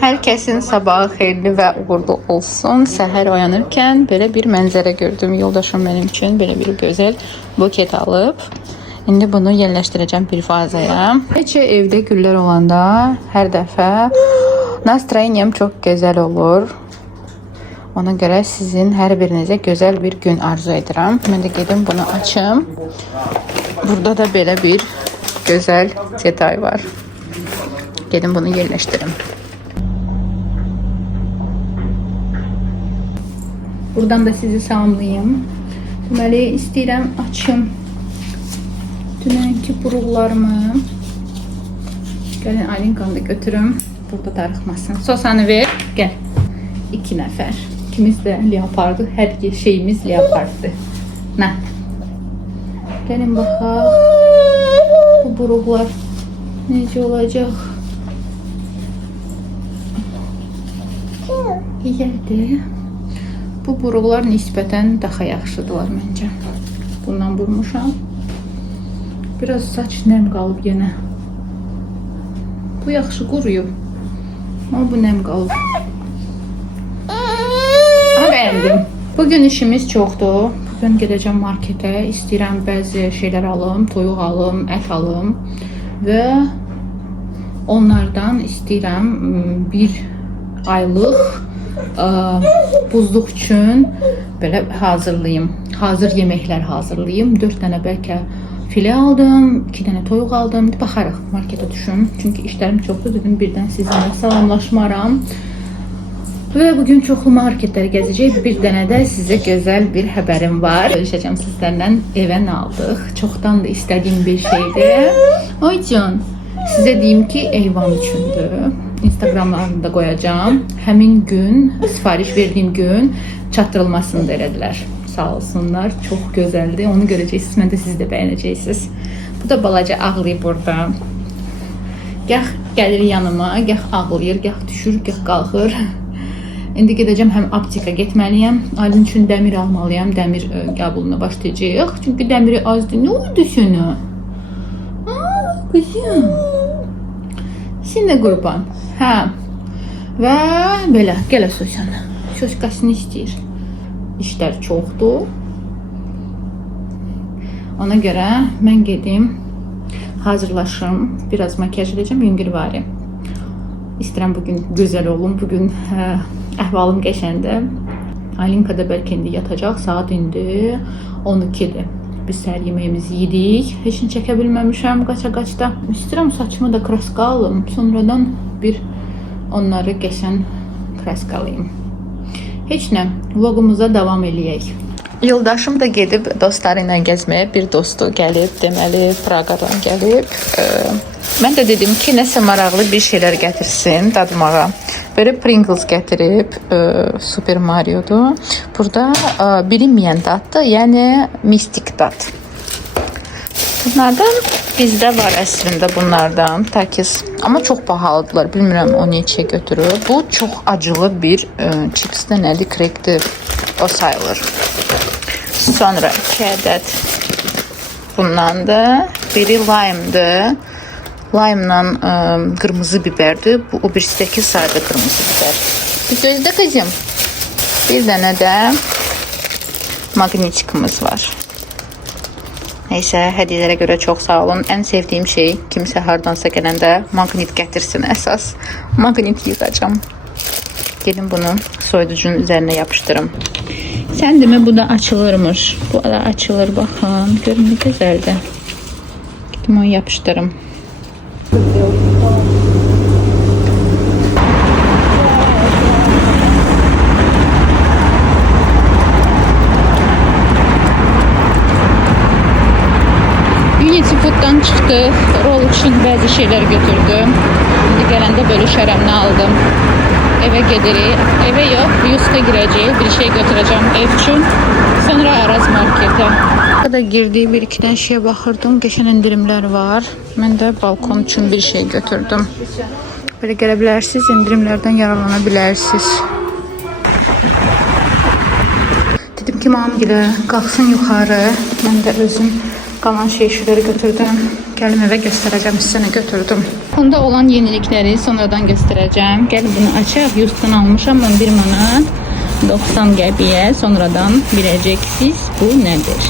Herkesin sabahı xeyirli və uğurlu olsun. Səhər oyanırkən belə bir mənzərə gördüm. Yoldaşım mənim üçün belə bir gözəl buket alıb. İndi bunu yerləşdirəcəm bir vazaya. Neçə evdə güllər olanda hər dəfə nastroyeniyam çox gözəl olur. Ona görə sizin hər birinizə gözəl bir gün arzu edirəm. Mən də gedim bunu açım. Burada da belə bir gözəl detay var. Gedim bunu yerləşdirim. Buradan da sizi salamlayayım. Deməli, istəyirəm açım dünənki buruqlarımı. Gəlin Alinkanı da götürüm. Burada darıxmasın. Sosanı ver. Gəl. 2 nəfər. İkimiz də leopardı. Hər şeyimiz leoparddır. Nə? Gəlin baxaq. Bu buruqlar necə olacaq? Yiyərdir. Bu buruqlar nisbətən daha yaxşıdırlar məncə. Bundan vurmuşam. Biraz saç nəm qalıb yenə. Bu yaxşı quruyub. Amma bu nəm qalıb. Amma bəyəndim. Bugün işimiz çoxdur. Bugün gedəcəm marketə. İstəyirəm bəzi şeylər alım. Toyuq alım, ət alım. Və onlardan istəyirəm bir aylıq buzluq üçün belə hazırlayım. Hazır yeməklər hazırlayım. 4 dənə bəlkə filə aldım, 2 dənə toyuq aldım. Baxarıq marketə düşüm. Çünki işlərim çoxdur. Dedim birdən sizinlə salamlaşmaram. Və bugün çoxlu marketləri gəzəcək. Bir dənə də sizə gözəl bir xəbərim var. Görüşəcəm sizlərlə. Evə nə aldıq? Çoxdan da istədiyim bir şeydir. Oy can, sizə deyim ki, eyvan üçündür. Instagramlarını da qoyacağım. Həmin gün, sifariş verdiyim gün çatdırılmasını da elədilər. Sağ olsunlar. Çox gözəldir. Onu görəcəksiniz. Mən də siz də bəyənəcəksiniz. Bu da balaca ağlayıb burada. Gah gəlir yanıma, gah ağlayır, gah düşür, gah qalxır. İndi gedəcəm, həm apteka getməliyəm. Aylin üçün dəmir almalıyam. Dəmir qəbuluna başlayacağıq. Çünki dəmiri azdır. Nə oldu sənə? Qızım. Sənə qurban. Hə. Və belə, gələ Sosyana. Soskasını istəyir. İşlər çoxdur. Ona görə mən gedim, hazırlaşım. Biraz makyaj edəcəm, yüngülvari. İstəyirəm bugün gözəl olum. Bugün əhvalım qəşəndir. Alinka da bəlkə indi yatacaq. Saat indi 12-dir. Biz səhər yeməyimizi yedik. Heç nə çəkə bilməmişəm qaça-qaçda. İstəyirəm saçımı da kraska alım. Sonradan bir onları qəşən kraskalayım. Heç nə, vlogumuza davam eləyək. Yoldaşım da gedib dostları ilə gəzməyə. Bir dostu gəlib, deməli Praqadan gəlib. Mən də dedim ki, nəsə maraqlı bir şeylər gətirsin dadmağa. Böyle Pringles gətirib, Super Mario'dur. Burada bilinməyən daddır, yəni mistik dad. Bunlardan bizdə var əslində bunlardan, takis. Amma çox bahalıdırlar, bilmirəm o neçəyə götürür. Bu çox acılı bir chipsdə nədir, krekdir, o sayılır. Sonra 2 ədəd bundandır. Biri lime'dır. Lime'la qırmızı biberdir. Bu o birisi sadə qırmızı biber. Bir gözdə qızım. Bir dənə də magnetikimiz var. Neysə, hədiyyələrə görə çox sağ olun. Ən sevdiyim şey kimsə hardansa gələndə maqnit gətirsin əsas. Maqnit yığacam. Gelin bunu soyuducunun üzərinə yapışdırım. Sən demə bu da açılırmış. Bu da açılır, baxın. Görün nə gözəldir. Gedim onu yapışdırım. Unity Food'dan çıxdıq. Rol üçün bəzi şeylər götürdüm. İndi gələndə bölüşərəm, nə aldım. Evə gedirik. Evə yox, Yuska girəcəyik. Bir şey götürəcəm ev üçün. Sonra Araz marketə. Burada girdiyi bir iki dənə şeyə baxırdım. Qəşən indirimlər var. Mən də balkon üçün bir şey götürdüm. Belə gələ bilərsiniz, indirimlərdən yararlana bilərsiniz. Dedim ki, mamam gilə qalxsın yuxarı. Mən də özüm qalan şeyləri götürdüm. Gəlim evə göstərəcəm, sizə nə götürdüm. Bunda olan yenilikleri sonradan göstereceğim. Gelin bunu açaq. Yustan almışam ben 1 manat 90 qəpiyə. Sonradan biləcəksiniz bu nədir.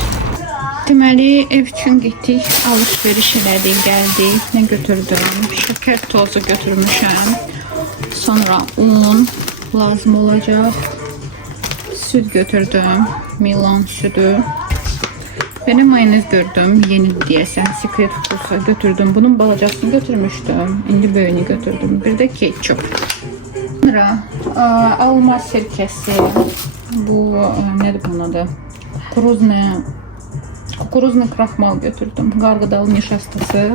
Deməli ev üçün getdik. Alış-veriş elədik, gəldik. Nə götürdüm? Şəkər tozu götürmüşəm. Sonra un lazım olacaq. Süt götürdüm. Milan sütü. Belə mayonez gördüm. Yeni deyəsən. Secret Fusa götürdüm. Bunun balacasını götürmüşdüm. İndi böyüyünü götürdüm. Bir de ketçup. Sonra alma sirkəsi. Bu nədir bunun adı? Kukuruzlu kraxmal götürdüm. Qarğıdalı nişastası.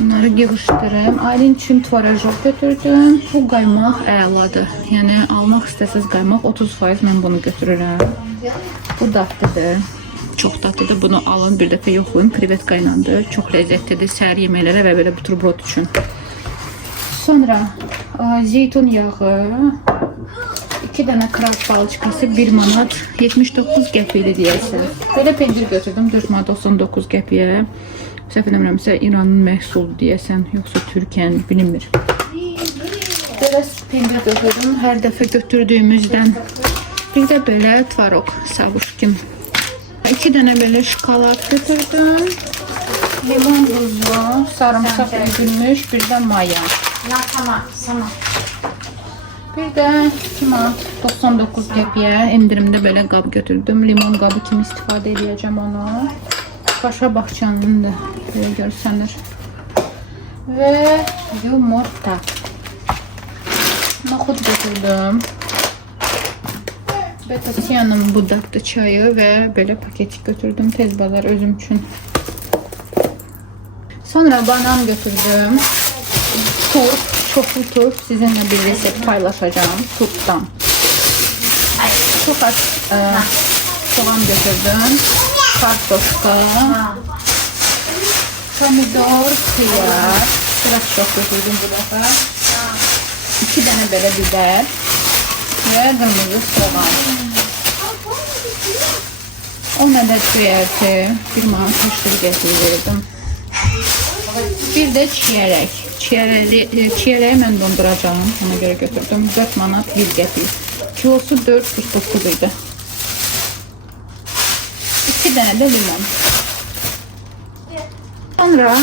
Bunları yığışdırım. Aylin üçün tvarajok götürdüm. Bu qaymaq əladır. Yəni almaq istəsiniz qaymaq 30% mən bunu götürürəm. Bu dadlıdır. Çox dadlıdır. Bunu alın, bir dəfə yoxlayın. Krevet qaynandı. Çox ləzzətlidir. Səhər yeməklərə və belə buterbrot üçün. Sonra zeytun yağı, 2 dənə kraft balçıqası 1 manat 79 qəpikdir deyəsən. Belə pendir götürdüm 4 manat 99 qəpiyə. Səhv eləmirəmsə İranın məhsulu deyəsən, yoxsa Türkiyənin bilinmir. Belə pendir götürdüm hər dəfə götürdüyümüzdən. Bir də belə tvarok savuşkim. 2 dənə belə şokolad götürdüm. Limon buzlu, sarımsaq edilmiş, bir də maya. Tamam. Bir də 2 manat 99 qəpiyə endirimdə belə qab götürdüm. Limon qabı kimi istifadə edəcəm onu. Paşa Bahçanın da belə görsənir. Və yumurta. Noxud götürdüm. Betasiyanın bu dadlı çayı və belə paketik götürdüm tez bazar özüm üçün. Sonra banan götürdüm. Turp, çoxlu turp sizinlə bir resept paylaşacağım turpdan. Çox az soğan götürdüm. Kartoşka, pomidor, xiyar, biraz çox götürdüm bu dəfə. 2 dənə belə biber və qırmızı soğan. 10 ədəd göyərti, 1 manat 80 qəpik verdim. Bir də çiyərək. Çiyərəyi mən donduracağım, ona görə götürdüm. 4 manat 1 qəpik. Kilosu 4,49 idi. 2 dənə də limon. Sonra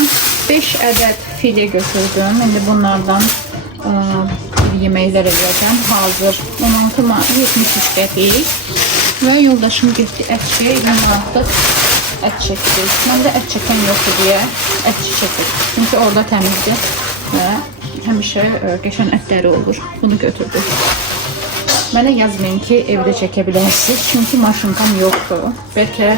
5 ədəd file götürdüm. İndi bunlardan yeməklər edəcəm. Hazır 16 manat 73 qəpik. Və yoldaşım getdi ətçiyə 20 manatlıq ət çəkdi. Məndə ət çəkən yoxdur deyə ətçi çəkir. Çünki orada təmizdir və həmişə qəşən ətləri olur. Bunu götürdüm. Mənə yazmayın ki, evdə çəkə bilərsiniz. Çünki maşınkam yoxdur. Bəlkə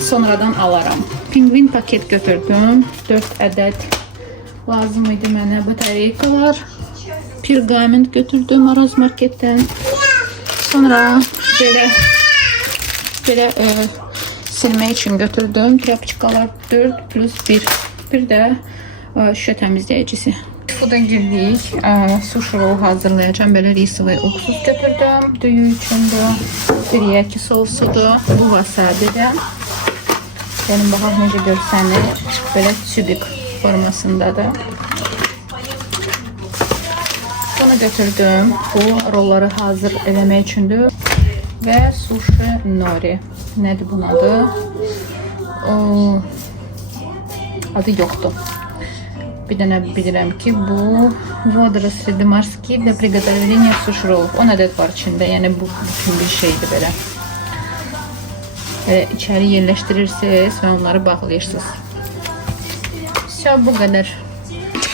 sonradan alaram. Pingvin paket götürdüm. 4 ədəd lazım idi mənə batareykalar. Pergament götürdüm Araz marketdən. Sonra belə silmək üçün götürdüm. Trapçikalar 4 plus 1. Bir də şüşə təmizləyicisi. Bu da girdik. Sushi roll hazırlayacağım. Belə risli oksuz götürdüm. Düyü üçün də teriyaki sosudur. Bu wasabi'dir. Benim baxaq necə görsənir. Belə tübük formasındadır. Bunu götürdüm. Bu rolları hazır eləmək üçündür. Və sushi nori. Nədir bunun adı? Adı yoxdur. Bir dənə bilirəm ki, bu водоросли морские для приготовления sushi roll. 10 ədəd var içində. Yəni bu bütün bir şeydir belə. İçəri yerləşdirirsiniz və onları bağlayırsınız. Все, bu qədər.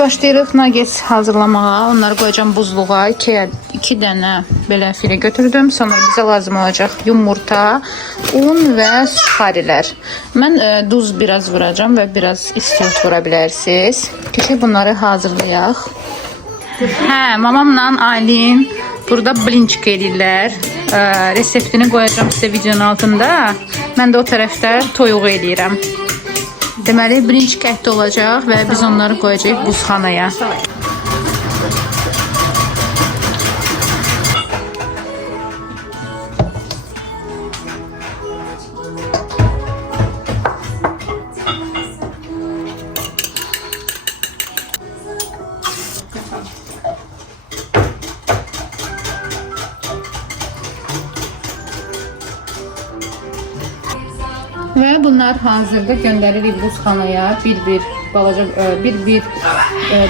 Başlayırıq nuggets hazırlamağa. Onları qoyacağım buzluğa. 2 dənə belə file götürdüm. Sonra bizə lazım olacaq yumurta, un və suxarilər. Mən duz biraz vuracağım və biraz istiot vura bilərsiniz. Keçək bunları hazırlayaq. Mamamla Aylin burada blinçik edirlər. Reseptini qoyacağım sizə videonun altında. Mən də o tərəfdə toyuğu eləyirəm. Deməli, blinçik ətli olacaq və biz onları qoyacağıq buzxanaya. Və bunlar hazırda göndəririk buzxanaya. Bir-bir balaca bir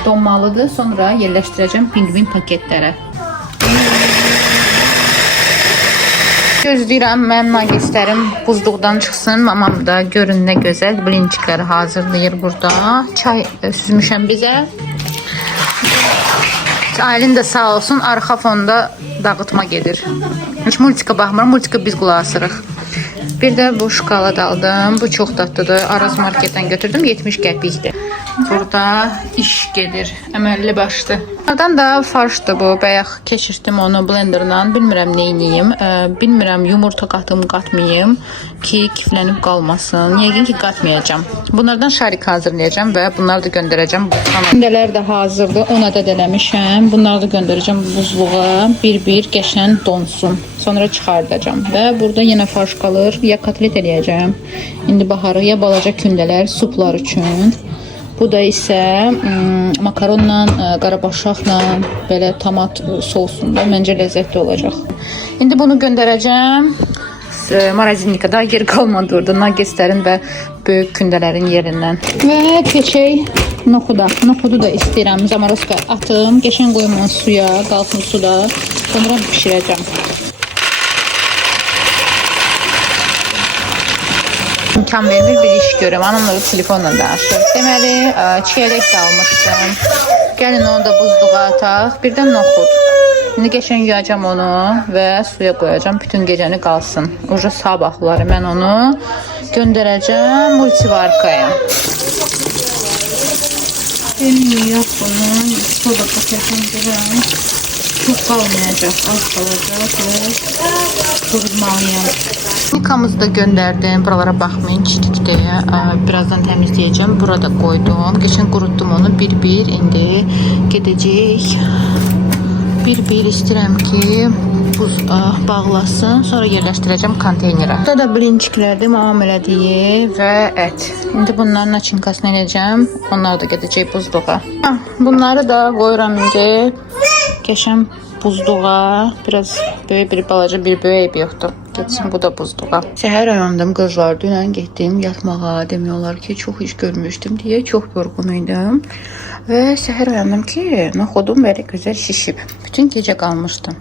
donmalıdır. Sonra yerləşdirəcəm pingvin paketlərə. Gözləyirəm, mənim nagistlərim buzluqdan çıxsın. Mamam da görün nə gözəl blinçikləri hazırlayır burada. Çay süzmüşəm bizə. Aylin də sağ olsun, arxa fonda dağıtma gedir. Hiç multika baxmıram, multika biz qulaq asırıq. Bir də bu şokolad aldım. Bu çox dadlıdır. Araz marketdən götürdüm. 70 qəpikdir. Burada iş gedir. Əməlli başlı. Oradan da farşdır bu. Bayaq keçirdim onu blenderla. Bilmirəm nə edeyim. Bilmirəm yumurta qatım, qatmayım ki kiflənib qalmasın. Yəqin ki qatmayacağam. Bunlardan şarik hazırlayacağım və bunları da göndərəcəm buzluğa. Gündələr də hazırdır. 10 ədəd eləmişəm. Bunları da göndərəcəm buzluğa. Bir-bir qəşən donsun. Sonra çıxardacağam. Və burada yenə farş qalır. Ya kotlet eləyəcəm. İndi baharı ya balaca kündələr suplar üçün. Bu da isə makaronla, qarabaşaqla, belə tomat sosunda məncə ləzzətli olacaq. İndi bunu göndərəcəm. Marazinnikada yer qalmadı orada. Nagetslərin və böyük kündələrin yerindən. Və keçək noxuda. Noxudu da istəyirəm. Zamorozka atım. Qəşəng qoyum suya, qalsın suda. Sonra bişirəcəm. İmkan vermir bir iş görüm. Anamla telefonla danışır. Deməli, çiyələk də almışdım. Gəlin onu da buzluğa ataq. Birdən noxud. İndi qəşəng yuyacam onu və suya qoyacam. Bütün gecəni qalsın. Uca sabahları mən onu göndərəcəm multivarkaya. Yuyaq bunu. Soda paketini çox qalmayacaq. Az qalacaq və kurutmalıyam. Nikamızı da göndərdim. Buralara baxmayın, çitik deyə. Birazdan təmizləyəcəm. Burada qoydum. Geçən qurutdum onu. Bir-bir indi gedəcək. Bir-bir istəyirəm ki buz bağlasın. Sonra yerləşdirəcəm konteynerə. Burada da blinçiklərdir. Mamam elədiyi və ət. İndi bunların naçinkasını eləyəcəm. Onlar da gedəcək buzluğa. Bunları da qoyuram indi. Keçəm buzluğa. Biraz böyük bir balaca bir böyük yoxdur. Geçsin bu da buzluğa. Səhər oyandım qızlar. Dünən getdim yatmağa. Demək olar ki çox iş görmüşdüm deyə çox yorğun idim. Və səhər oyandım ki noxudum belə gözəl şişib. Bütün gecə qalmışdım.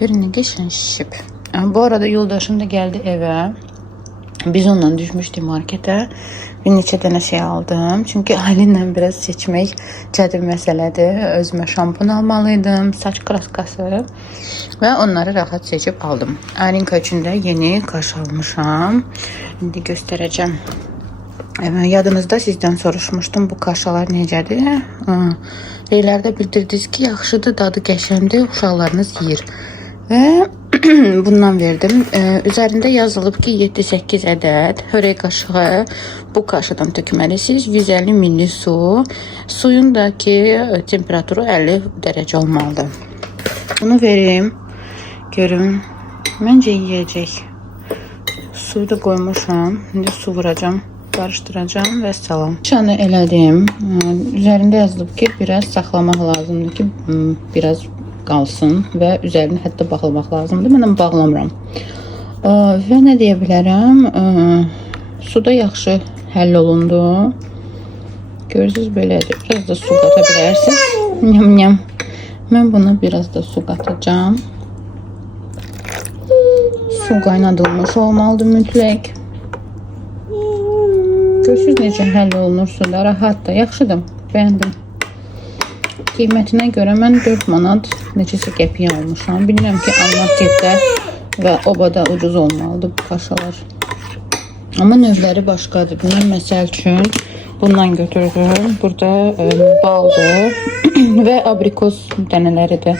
Görün nə qəşəng şişib. Bu arada yoldaşım da gəldi evə. Biz onunla düşmüşdük marketə. Bir neçə dənə şey aldım. Çünki Aylinlə biraz seçmək çətin məsələdir. Özümə şampun almalıydım, saç kraskası və onları rahat seçib aldım. Aylinka üçün də yeni qaş almışam. İndi göstərəcəm. Yadınızda sizdən soruşmuşdum bu qaşalar necədir? Reylərdə bildirdiniz ki, yaxşıdır, dadı qəşəngdir, uşaqlarınız yeyir. Və bundan verdim. Üzərində yazılıb ki 7-8 ədəd hörək qaşığı bu qaşıdan tökməlisiniz. 150 ml su. Suyun da ki temperaturu 50 dərəcə olmalıdır. Bunu verim. Görün. Məncə yiyəcək. Suyu da qoymuşam. İndi su vuracam. Qarışdıracam və salam. Şanı elədim. Üzərində yazılıb ki biraz saxlamaq lazımdır ki biraz qalsın və üzərini hətta bağlamaq lazımdır. Mən bağlamıram. Və nə deyə bilərəm? Suda yaxşı həll olundu. Görürsünüz belədir. Biraz da su qata bilərsiniz. Nyam. Mən buna biraz da su qatacağam. Su qaynadılmış olmalıdır mütləq. Görürsünüz necə həll olunur suda. Rahatdır, yaxşıdır. Bəyəndim. Qiymətinə görə mən 4 manat neçəsə qəpiyə almışam. Bilirəm ki, marketdə və obada ucuz olmalıdır bu qaşalar. Amma növləri başqadır. Mən məsəl üçün bundan götürdüm. Burada baldır və abrikos dənələridir.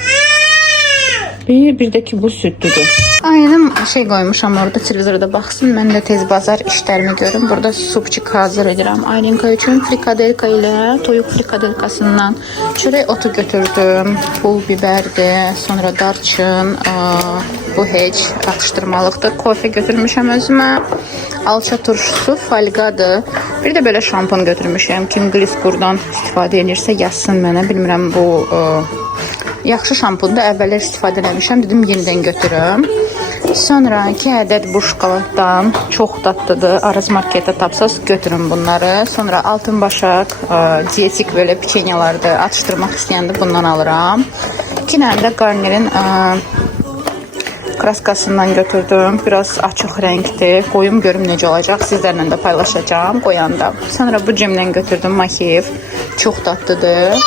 Bir də ki bu süddüdür. Aynen şey qoymuşam orada televizorda baxsın. Mən də tez bazar işlərimi görüm. Burada supçik hazır edirəm. Aylinka üçün frikadelka ilə toyuq frikadelkasından çörək otu götürdüm. Pul biberdir, sonra darçın, bu heç atışdırmalıqdır. Kofe götürmüşəm özümə. Alça turşusu, falqadır. Bir də belə şampun götürmüşəm. Kim Gliskurdan istifadə edirsə yazsın mənə. Bilmirəm bu yaxşı şampunda əvvəllər istifadə eləmişəm. Dedim yenidən götürüm. Sonra 2 ədəd bu şokoladdan çox dadlıdır. Araz marketdə tapsaz götürün bunları. Sonra altın başaq, dietik böyle piçenyalardır. Atıştırmaq istəyəndə bundan alıram. 2 dənə də Garnier'in kraskasından götürdüm. Biraz açıq rəngdir. Qoyum görüm necə olacaq. Sizlərlə də paylaşacağım qoyanda. Sonra bu cemdən götürdüm Makiyev. Çox dadlıdır.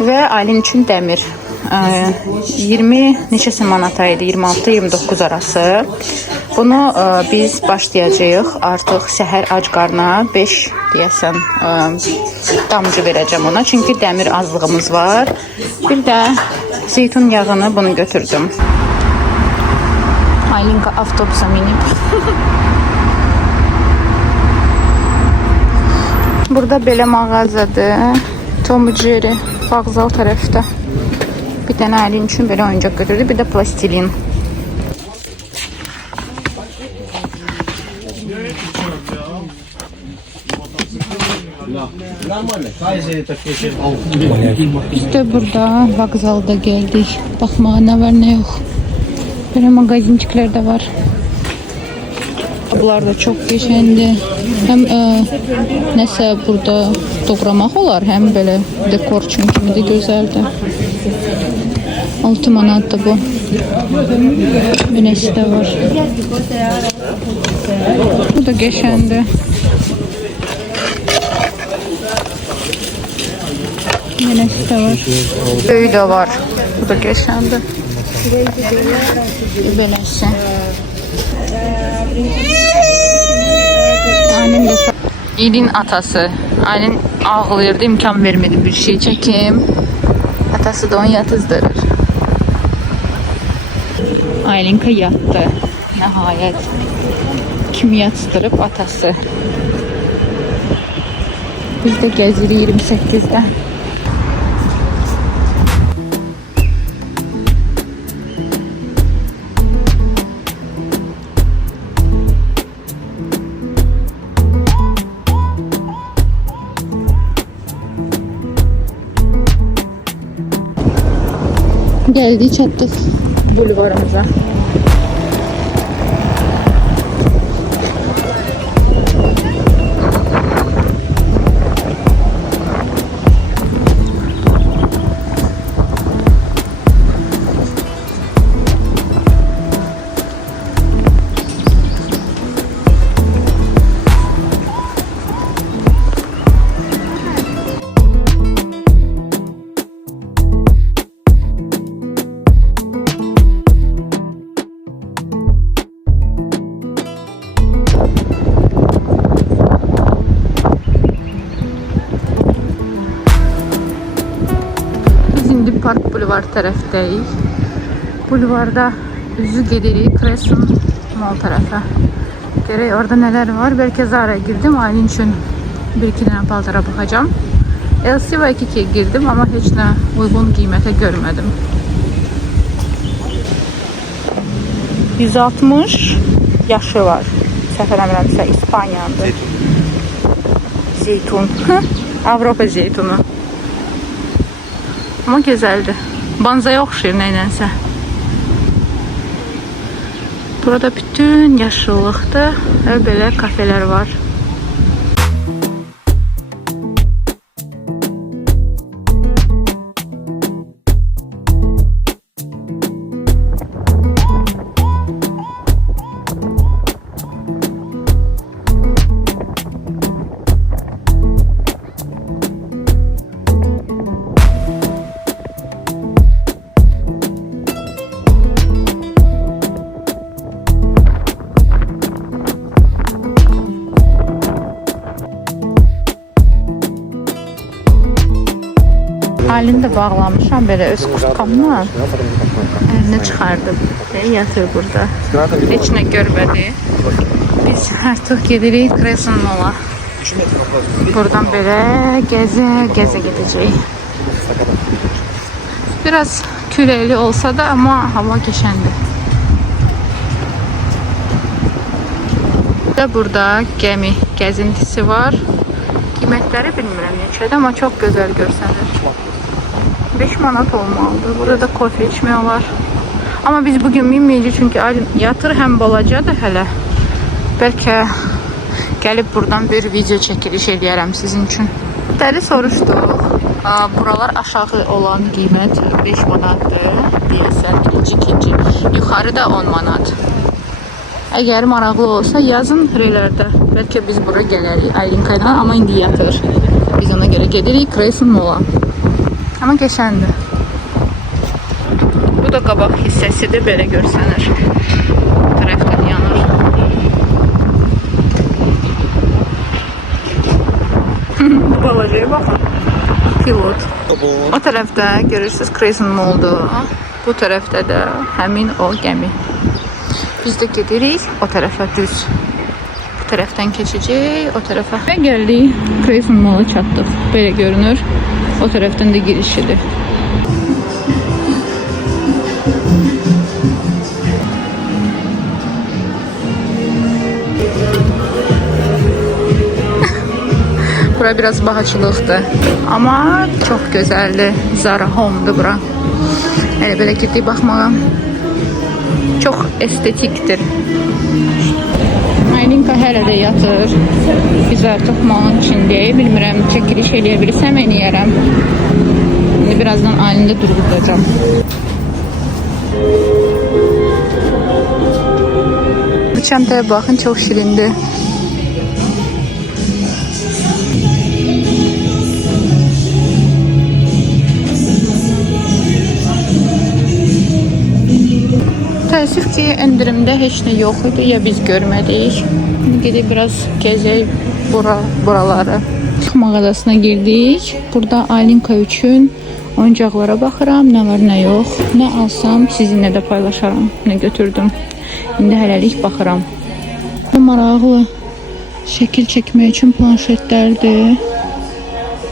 Və Aylin üçün dəmir. 20 neçəsi manata idi? 26-29 arası. Bunu biz başlayacağıq artıq səhər ac qarna 5 deyəsən damcı verəcəm ona. Çünki dəmir azlığımız var. Bir də zeytun yağını bunu götürdüm. Aylinka avtobusa minib. Burada belə mağazadır. Tom Jerry vağzal tərəfdə. Bir tane Aylin için böyle oyuncak götürdü. Bir de plastilin. Biz de burada vokzalda geldik. Bakma ne var ne yok. Böyle magazincikler de var. Bunlar da çok geçendi. Hem neyse burada doğramaq olar, hem böyle dekor çünkü de güzeldi. 6 manatdı bu. Güneşi de var. Bu da geçendi. Güneşi de var. Böyü de var. Bu da geçendi. Böylesi. Aylin de İlin atası. Aylin ağlayırdı, imkan vermedi bir şey çekim. Atası da onu yatızdırır. Aylinka yattı. Nihayet. Kim yatızdırıp atası. Biz de geziri 28'de. Geldik, çattık bulvarımıza. Park Bulvar tərəfdəyik. Bulvarda üzü gedirik Crescent Mall tərəfə. Görək orada nələr var. Bəlkə Zara'ya girdim. Aylin üçün bir-iki dənə paltara baxacağım. LC2'ye girdim ama heç nə uyğun qiymətə görmədim. 160 yaşı var. Səhv eləmirəmsə İspaniyadır. Zeytun. Avropa zeytunu. Ama güzeldi. Banzaya oxşayır neylənsə. Burada bütün yaşıllıqdır və belə kafeler var. Halini de bağlamışam böyle öz kurtkamla. Elini çıxardım. Yatır burada. Heç nə görmədi. Biz artıq gedirik Crescent Mall'a. Buradan böyle geze gideceğiz. Biraz küləkli olsa da ama hava geçendi. Burada gemi gezintisi var. Qiymətləri bilmirəm neçədir, amma çox gözəl görsənir. 5 manat olmalıdır. Burada da kofe içmək olar. Amma biz bugün minməyəcəyik çünki Aylin yatır, həm balacadır hələ. Bəlkə gəlib buradan bir video çəkiliş eləyərəm sizin üçün. Dəri soruşduq. Buralar aşağı olan qiymət 5 manatdır. Deyəsən ikinci. Yuxarı da 10 manat. Əgər maraqlı olsa yazın relərdə. Bəlkə biz bura gələrik Aylinka ilə, amma indi yatır. Biz ona görə gedirik Grayson Mall-a. Amma qəşəndir. Bu da qabaq hissəsidir, belə görsənir. Bu tərəfdən yanır. Bu balacaya baxın. Pilot. O tərəfdə görürsünüz Grayson Mall-dur. Bu tərəfdə də həmin o gəmi. Biz də gedirik o tərəfə düz. Bu tərəfdən keçəcək o tərəfə. Və gəldik Grayson Mall-a çatdıq. Belə görünür. O tərəfdən də girişidir. Bura biraz bahçılıqdır. Amma çox gözəldir. Zara Home'dur bura. Elə belə getdik baxmağa. Çox estetikdir. Aylinka hələ də yatır. Biz artıq malın içindəyik. Bilmirəm, çəkiliş eləyə bilirsəm eləyərəm. İndi birazdan Aylində durulacağım. Bu çantaya baxın, çox şirindir. Təəssüf ki, endirimdə heç nə yox idi, ya biz görmədik. Gedib biraz gəzək buraları. Mağazasına girdik. Burada Aylinka üçün oyuncaqlara baxıram, nə var, nə yox. Nə alsam sizinlə də paylaşaram, nə götürdüm. İndi hələlik baxıram. Maraqlı şəkil çəkmək üçün planşetlərdir.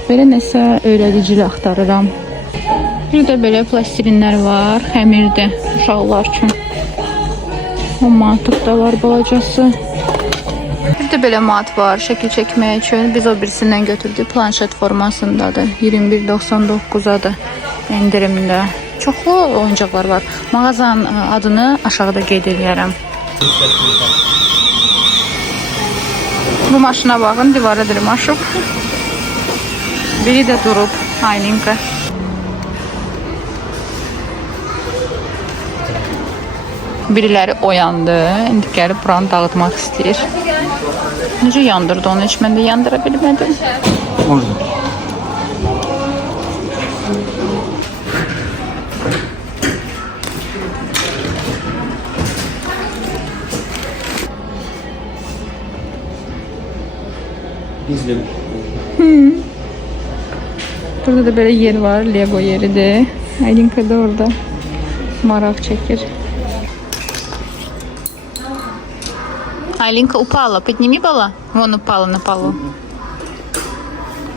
Belə nəsə öyrədicilə axtarıram. Bir də belə plastilinlər var, xəmirdə uşaqlar üçün. O matlıq da var balacası. Bir də belə mat var şəkil çəkmək üçün. Biz o birisindən götürdük. Planşet formasındadır. 21.99-adır endirimdə. Çoxlu oyuncaqlar var. Mağazanın adını aşağıda qeyd edərəm. Bu maşına baxın, divara dırmaşıb. Biri də durub, Aylinka. Biriləri oyandı. İndi gəlib buranı dağıtmaq istəyir. Necə yandırdı onu? Heç mən də yandıra bilmədim. Orada. Bizde. Burada da böyle yer var. Lego yeridir. Aylinka da orada maraq çəkir. Айленка упала. Подними, бала. Вон упала на полу.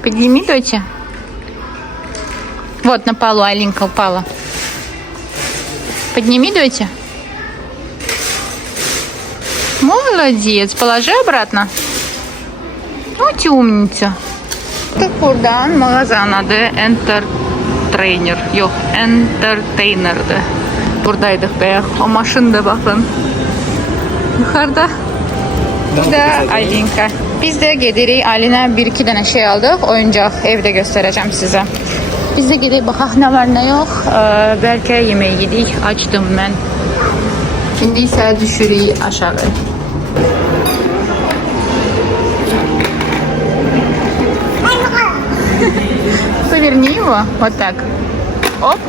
Подними, доча. Вот на полу Айленка упала. Подними, доча. Молодец. Положи обратно. Вот умница. Так buradan mağazanın adı Entertainer. Yok, Entertainer'dı. Buradaydık bayaq. O maşın da bakın. Yuxarıda. Bu da Aylinka. Biz də gedirik. Aylinə 1-2 dənə şey aldıq. Oyuncaq evdə göstərəcəm sizə. Biz də gedək baxaq nə var, nə yox. Bəlkə yemək yedik. Açdım mən. İndi isə düşürük aşağı. Поверни его. Вот так. Оп.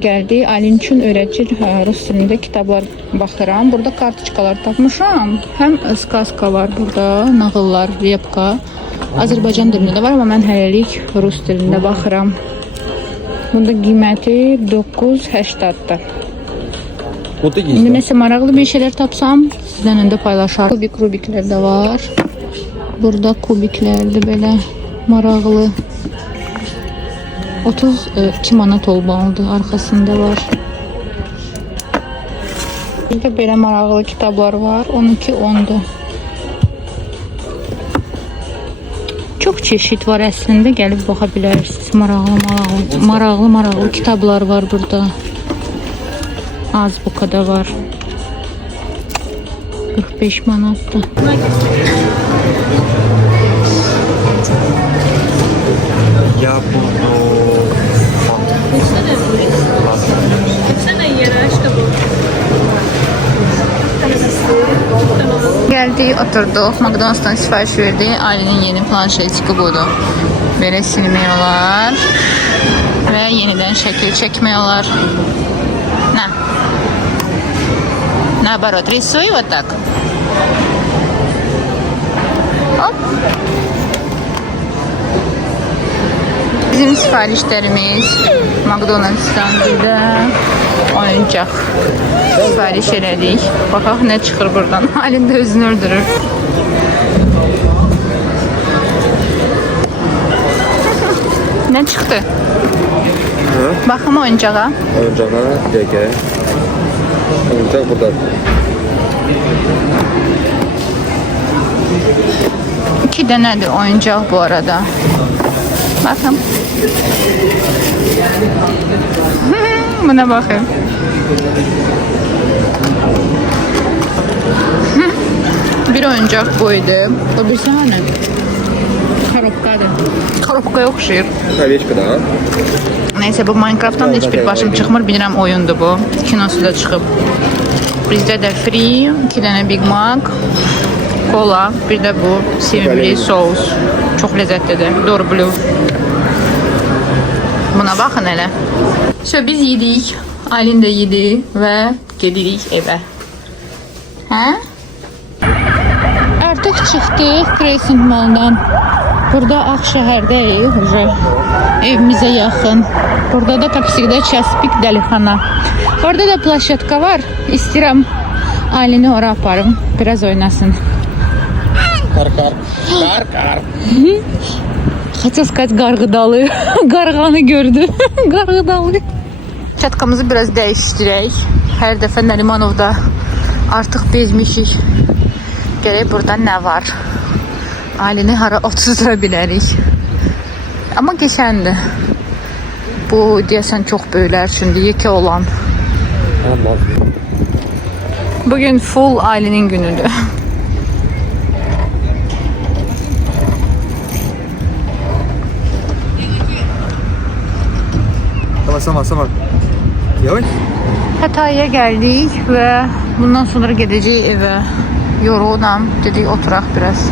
Gəldik. Aylin üçün öyrədici rus dilində kitablar baxıram. Burada kartoçkalar tapmışam. Həm skaska var burada, nağıllar, repka. Azərbaycan dilində də var, amma mən hələlik rus dilində baxıram. Bunda qiyməti 9.80-dır. İndi nəsə maraqlı bir şeylər tapsam, sizdən öndə paylaşarım. Rubiklər də var. Burada kubiklərdir belə maraqlı. 32 manat olmalıdır, arxasında var. Burada belə maraqlı kitablar var, 12-10'dur. Çox çeşid var əslində, gəlib baxa bilərsiniz. Maraqlı kitablar var burada. Azbuka var. 45 manatdır. Ya bu Geldik, oturduk. McDonald's'tan sipariş verdi. Ailenin yeni planşeti budur. Böyle silmiyorlar. Ve yeniden şekil çekmiyorlar. Ne? Наоборот, рисуй вот так. Hop. Bizim siparişlerimiz McDonald's'tan bir də oyuncaq sipariş elədik. Baxaq nə çıxır buradan. Halində özünü öldürür. Nə çıxdı? Baxım oyuncağa. oyuncağa bir dəqiqə. Oyuncaq burada. İki dənədir oyuncaq bu arada. Bakın. Buna bakın. Bir oyuncak buydu. O bir sahne. Korobkadır. Korobkaya oxşayır. Kolyeçka da. Neyse, bu Minecraft'tan da hiçbir başım çıxmır. Bilirəm oyundur bu. Kinosu da çıxıb. Bizdə də free, 2 dənə Big Mac, kola, bir də bu sevimli sos. Çox ləzzətlidir. Dor Blue. Buna baxın elə. Biz yedik. Aylin də yedi və gedirik evə. Hə? Artıq çıxdıq Crescent Mall'dan. Burada Ağşəhərdəyik. Evimizə yaxın. Burada da Taksikdə Çaspik dəlixana. Orada da plaşatka var. İstəyirəm Aylini ora aparım. Biraz oynasın. Kar. Хотел сказать qarğıdalı. Qarğanı gördü. Qarğıdalı. Çatkamızı biraz dəyişdirək. Hər dəfə Nərimanovda artıq bezmişik. Gələk burada nə var? Ailəni hara otuzdıra bilərik. Amma geçəndir. Bu deyəsən çox böyüklər üçündür, yekə olan. Bugün full ailenin günüdür. Sama. Yavaş. Hatay'a geldik ve bundan sonra gideceğiz eve. Yorğunam, dedik oturaq biraz.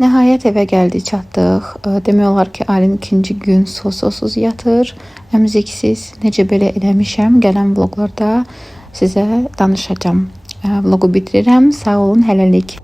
Nəhayət evə gəldik, çatdıq. Demək olar ki, Aylin ikinci gün sosuz yatır, əmziksiz. Necə belə eləmişəm, gələn vloglarda sizə danışacağım. Vlogu bitirirəm. Sağ olun, hələlik.